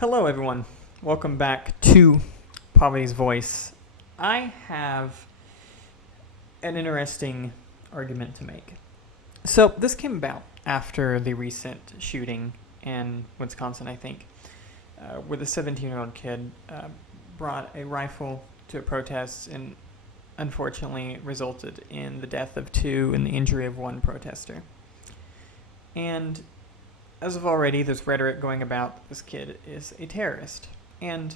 Hello, everyone. Welcome back to Poverty's Voice. I have an interesting argument to make. So this came about after the recent shooting in Wisconsin, I think, where the 17-year-old kid brought a rifle to a protest and unfortunately resulted in the death of 2 and the injury of 1 protester. And as of already, there's rhetoric going about this kid is a terrorist. And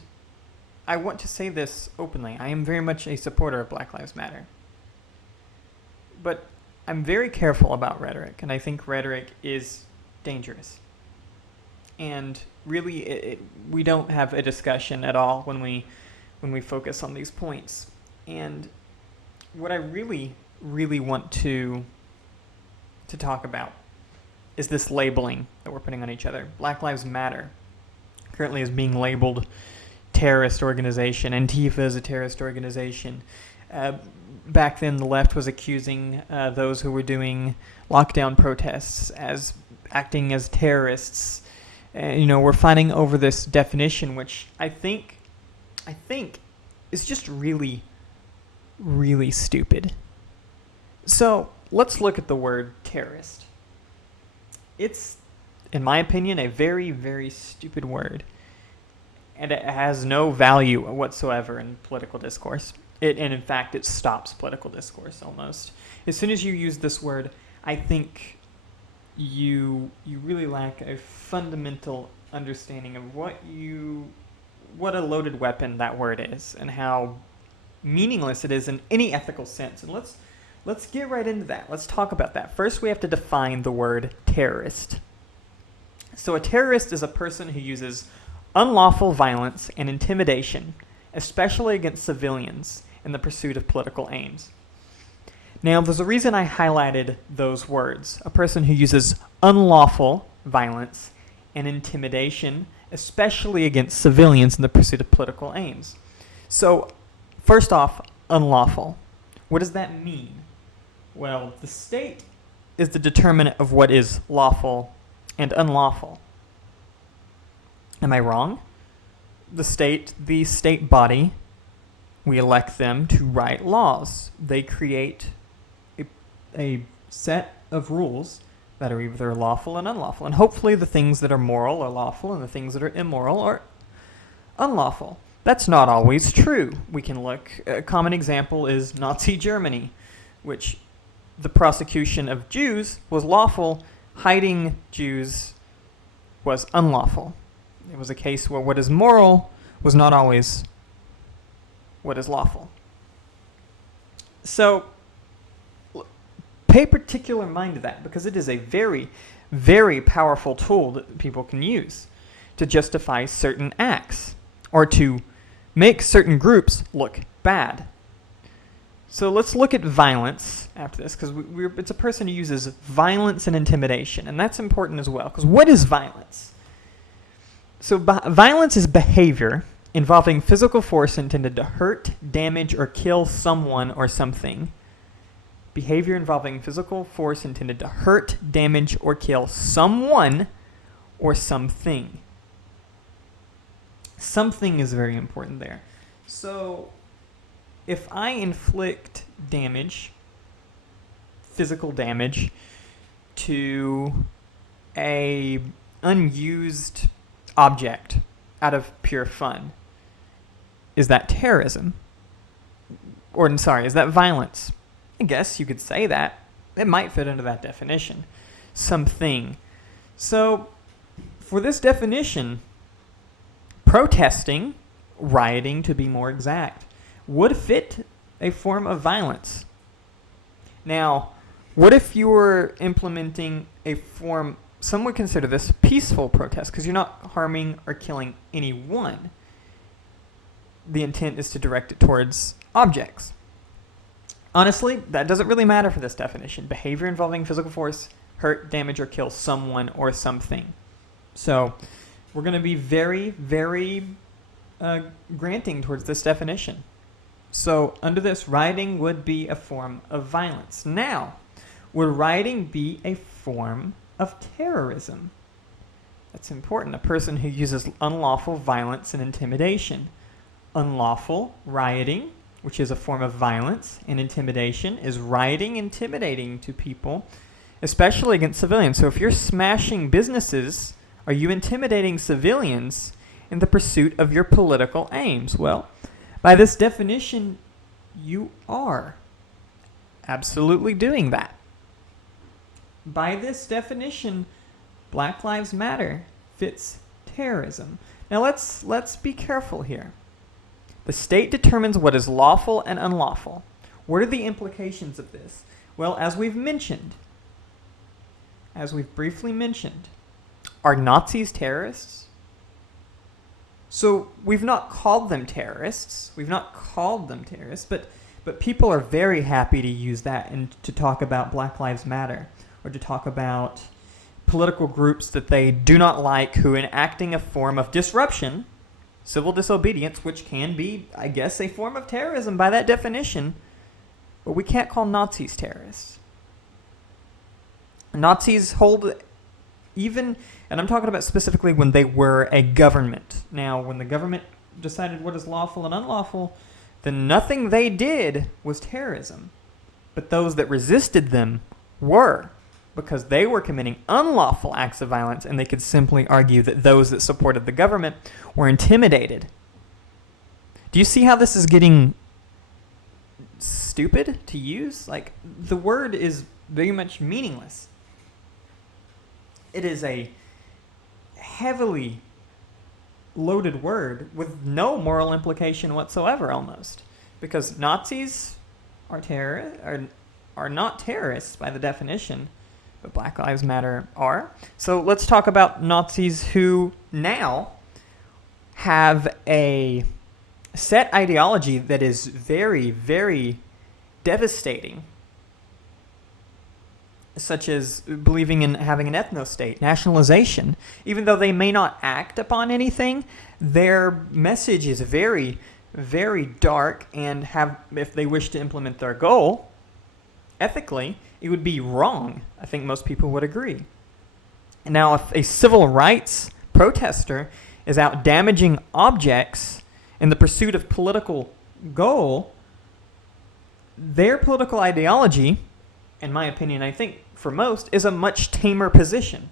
I want to say this openly. I am very much a supporter of Black Lives Matter. But I'm very careful about rhetoric, and I think rhetoric is dangerous. And really, we don't have a discussion at all when we focus on these points. And what I really want to talk about is this labeling that we're putting on each other. Black Lives Matter currently is being labeled terrorist organization. Antifa is a terrorist organization. Back then, the left was accusing those who were doing lockdown protests as acting as terrorists. We're fighting over this definition, which I think is just really, really stupid. So let's look at the word terrorist. It's, in my opinion, a very, very stupid word. And it has no value whatsoever in political discourse. And in fact, it stops political discourse almost. As soon as you use this word, I think you really lack a fundamental understanding of what a loaded weapon that word is and how meaningless it is in any ethical sense. And let's get right into that. Let's talk about that. First, we have to define the word terrorist. So a terrorist is a person who uses unlawful violence and intimidation, especially against civilians, in the pursuit of political aims. Now, there's a reason I highlighted those words. A person who uses unlawful violence and intimidation, especially against civilians in the pursuit of political aims. So, first off, unlawful. What does that mean? Well, the state is the determinant of what is lawful and unlawful. Am I wrong? The state body, we elect them to write laws. They create a set of rules that are either lawful and unlawful. And hopefully the things that are moral are lawful and the things that are immoral are unlawful. That's not always true. We can look, a common example is Nazi Germany, which the prosecution of Jews was lawful, hiding Jews was unlawful. It was a case where what is moral was not always what is lawful. So, pay particular mind to that, because it is a very, very powerful tool that people can use to justify certain acts or to make certain groups look bad. So let's look at violence after this, because it's a person who uses violence and intimidation, and that's important as well, because what is violence? So violence is behavior involving physical force intended to hurt, damage, or kill someone or something. Behavior involving physical force intended to hurt, damage, or kill someone or something. Something is very important there. So if I inflict damage, physical damage, to a unused object out of pure fun, is that terrorism? Is that violence? I guess you could say that. It might fit into that definition. Something. So, for this definition, protesting, rioting to be more exact, would fit a form of violence. Now, what if you were implementing a form, some would consider this peaceful protest, because you're not harming or killing anyone. The intent is to direct it towards objects. Honestly, that doesn't really matter for this definition. Behavior involving physical force, hurt, damage, or kill someone or something. So, we're going to be very, very granting towards this definition. So, under this, rioting would be a form of violence. Now, would rioting be a form of terrorism? That's important. A person who uses unlawful violence and intimidation. Unlawful rioting, which is a form of violence, and intimidation is rioting, intimidating to people, especially against civilians. So if you're smashing businesses, are you intimidating civilians in the pursuit of your political aims? Well, by this definition, you are absolutely doing that. By this definition, Black Lives Matter fits terrorism. Now let's be careful here. The state determines what is lawful and unlawful. What are the implications of this? Well, as we've briefly mentioned, are Nazis terrorists? So we've not called them terrorists. But people are very happy to use that and to talk about Black Lives Matter, or to talk about political groups that they do not like who enacting a form of disruption, civil disobedience, which can be, I guess, a form of terrorism by that definition, but we can't call Nazis terrorists. Nazis hold even, and I'm talking about specifically when they were a government. Now, when the government decided what is lawful and unlawful, then nothing they did was terrorism. But those that resisted them were, because they were committing unlawful acts of violence, and they could simply argue that those that supported the government were intimidated. Do you see how this is getting stupid to use? Like, the word is very much meaningless. It is a heavily loaded word with no moral implication whatsoever, almost, because Nazis are not terrorists by the definition, but Black Lives Matter are. So let's talk about Nazis who now have a set ideology that is very, very devastating, such as believing in having an ethno-state, nationalization. Even though they may not act upon anything, their message is very, very dark, and if they wish to implement their goal, ethically, it would be wrong. I think most people would agree. Now, if a civil rights protester is out damaging objects in the pursuit of political goal, their political ideology, in my opinion, I think for most, is a much tamer position.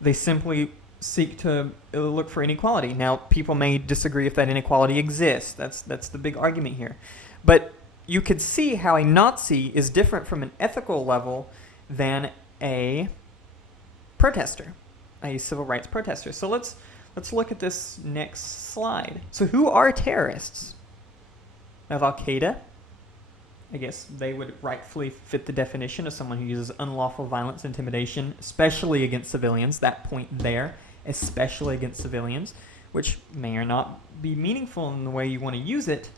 They simply seek to look for inequality. Now, people may disagree if that inequality exists. That's the big argument here. But you could see how a Nazi is different from an ethical level than a protester, a civil rights protester. So let's look at this next slide. So who are terrorists? Of Al-Qaeda, I guess they would rightfully fit the definition of someone who uses unlawful violence, intimidation, especially against civilians. That point there, especially against civilians, which may or not be meaningful in the way you want to use it.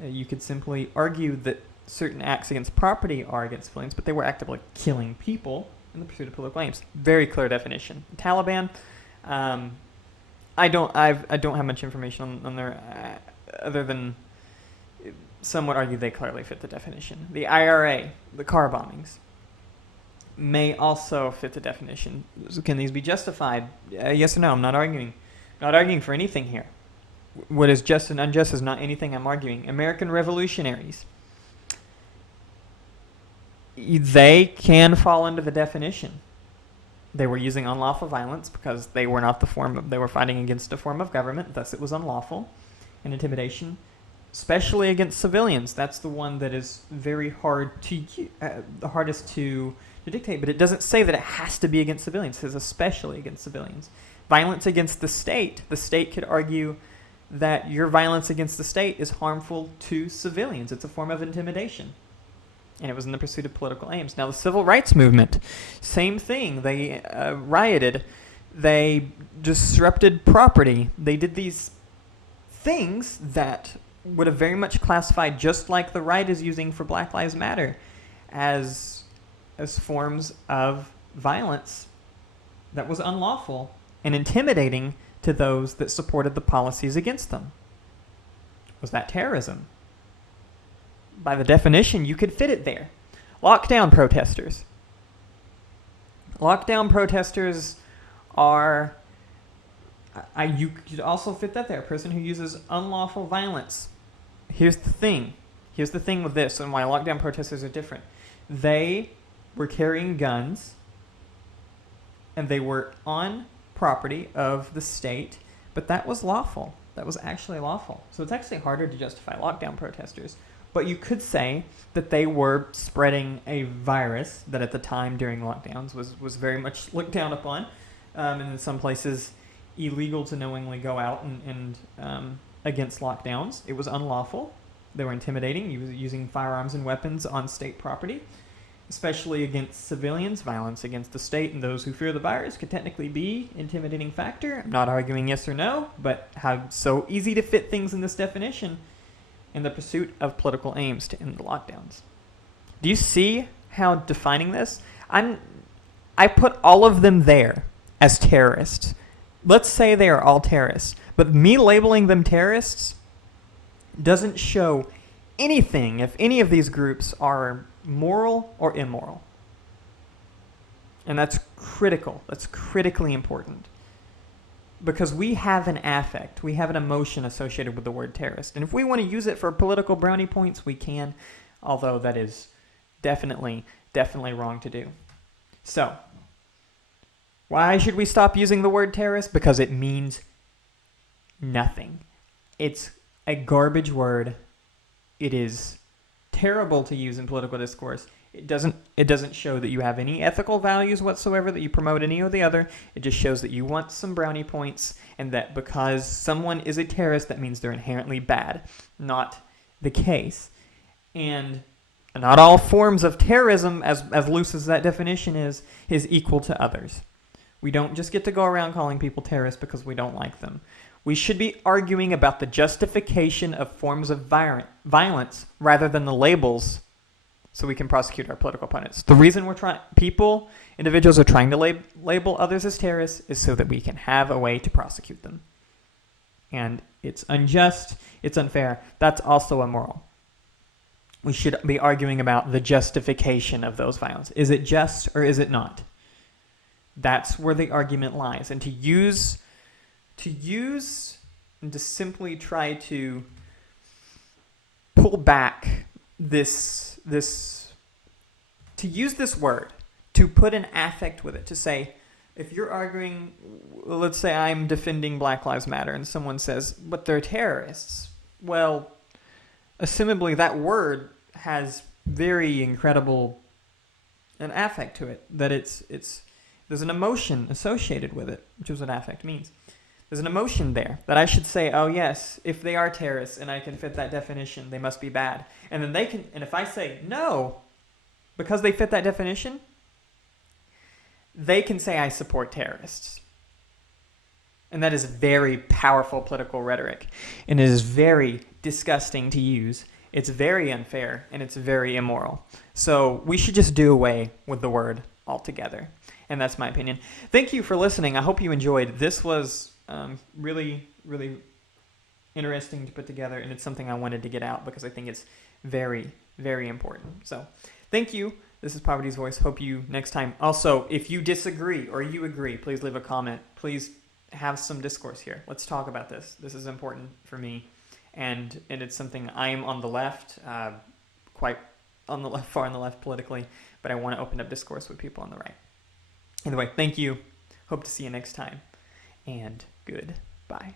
You could simply argue that certain acts against property are against civilians, but they were actively killing people in the pursuit of political aims. Very clear definition. Taliban, I don't have much information on their other than some would argue they clearly fit the definition. The IRA, the car bombings, may also fit the definition. Can these be justified? Yes or no? I'm not arguing. Not arguing for anything here. What is just and unjust is not anything I'm arguing. American revolutionaries, they can fall into the definition. They were using unlawful violence because they were not they were fighting against a form of government, thus it was unlawful. And intimidation, especially against civilians. That's the one that is very hard the hardest to dictate, but it doesn't say that it has to be against civilians. It says especially against civilians. Violence against the state could argue that your violence against the state is harmful to civilians. It's a form of intimidation. And it was in the pursuit of political aims. Now, the civil rights movement, same thing. They rioted. They disrupted property. They did these things that would have very much classified, just like the right is using for Black Lives Matter, as forms of violence that was unlawful and intimidating to those that supported the policies against them. Was that terrorism? By the definition, you could fit it there. Lockdown protesters. Lockdown protesters are You could also fit that there. A person who uses unlawful violence. Here's the thing. Here's the thing with this and why lockdown protesters are different. They were carrying guns and they were on property of the state, but that was lawful. That was actually lawful. So it's actually harder to justify lockdown protesters. But you could say that they were spreading a virus that at the time during lockdowns was very much looked down upon. And in some places illegal to knowingly go out and against lockdowns. It was unlawful. They were intimidating, using firearms and weapons on state property, especially against civilians. Violence against the state and those who fear the virus could technically be an intimidating factor. I'm not arguing yes or no, but how so easy to fit things in this definition in the pursuit of political aims to end the lockdowns. Do you see how defining this? I put all of them there as terrorists. Let's say they are all terrorists, but me labeling them terrorists doesn't show anything if any of these groups are moral or immoral. And that's critical. That's critically important. Because we have an affect, we have an emotion associated with the word terrorist. And if we want to use it for political brownie points, we can, although that is definitely wrong to do. So, why should we stop using the word terrorist? Because it means nothing. It's a garbage word. It is terrible to use in political discourse. It doesn't show that you have any ethical values whatsoever, that you promote any or the other. It just shows that you want some brownie points, and that because someone is a terrorist, that means they're inherently bad. Not the case. And not all forms of terrorism, as loose as that definition is equal to others. We don't just get to go around calling people terrorists because we don't like them. We should be arguing about the justification of forms of violence rather than the labels, so we can prosecute our political opponents. The reason individuals are trying to label others as terrorists is so that we can have a way to prosecute them. And it's unjust, it's unfair, that's also immoral. We should be arguing about the justification of those violence. Is it just or is it not? That's where the argument lies. And to use and to simply try to pull back to use this word, to put an affect with it, to say, if you're arguing, let's say I'm defending Black Lives Matter and someone says, but they're terrorists. Well, assumably that word has very incredible an affect to it, that there's an emotion associated with it, which is what affect means. There's an emotion there that I should say, oh yes, if they are terrorists and I can fit that definition, they must be bad. And then and if I say no, because they fit that definition, they can say I support terrorists. And that is very powerful political rhetoric. And it is very disgusting to use. It's very unfair and it's very immoral. So we should just do away with the word altogether. And that's my opinion. Thank you for listening. I hope you enjoyed. This was really, really interesting to put together, and it's something I wanted to get out because I think it's very, very important. So thank you. This is Poverty's Voice. Hope you next time. Also, if you disagree or you agree, please leave a comment. Please have some discourse here. Let's talk about this. This is important for me, and it's something I am on the left, quite on the left, far on the left politically, but I want to open up discourse with people on the right. Anyway, thank you. Hope to see you next time. And goodbye.